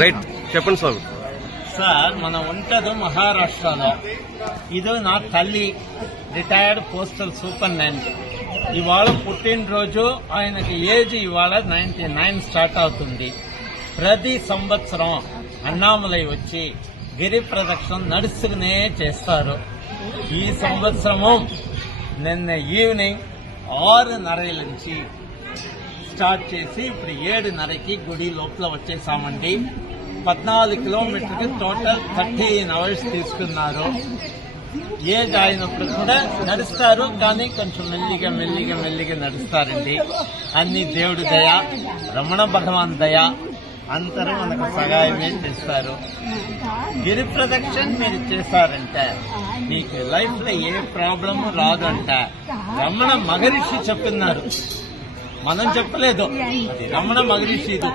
Right చెప్పండి స్వామి. Sir మనం ఉంటది మహారాష్ట్రలో. ఇది నా తల్లి, రిటైర్డ్ పోస్టల్ సూపరింటెండెంట్. ఇవాళ పుట్టినరోజు, ఆయనకి ఏజ్ ఇవాళ 99 స్టార్ట్ అవుతుంది. ప్రతి సంవత్సరం అన్నామలై వచ్చి గిరి ప్రదక్షిణ నడుస్తూనే చేస్తారు. ఈ సంవత్సరము నిన్న ఈవినింగ్ 6:30 నుంచి స్టార్ట్ చేసి ఇప్పుడు 7:30కి గుడి లోపల వచ్చేసామండి. 14 కిలోమీటర్కి టోటల్ 13 అవర్స్ తీసుకున్నారు. ఏజ్ అయినప్పుడు కూడా నడుస్తారు, కానీ కొంచెం మెల్లిగా నడుస్తారండి. అన్ని దేవుడి దయ, రమణ భగవాన్ దయ, అందరూ మనకు సహాయమే చేస్తారు. గిరి ప్రదక్షిణ మీరు చేశారంటే మీకు లైఫ్ లో ఏ ప్రాబ్లము రాదంట. రమణ మహర్షి చెప్తున్నారు, మనం చెప్పలేదు. అది రమణ మహర్షి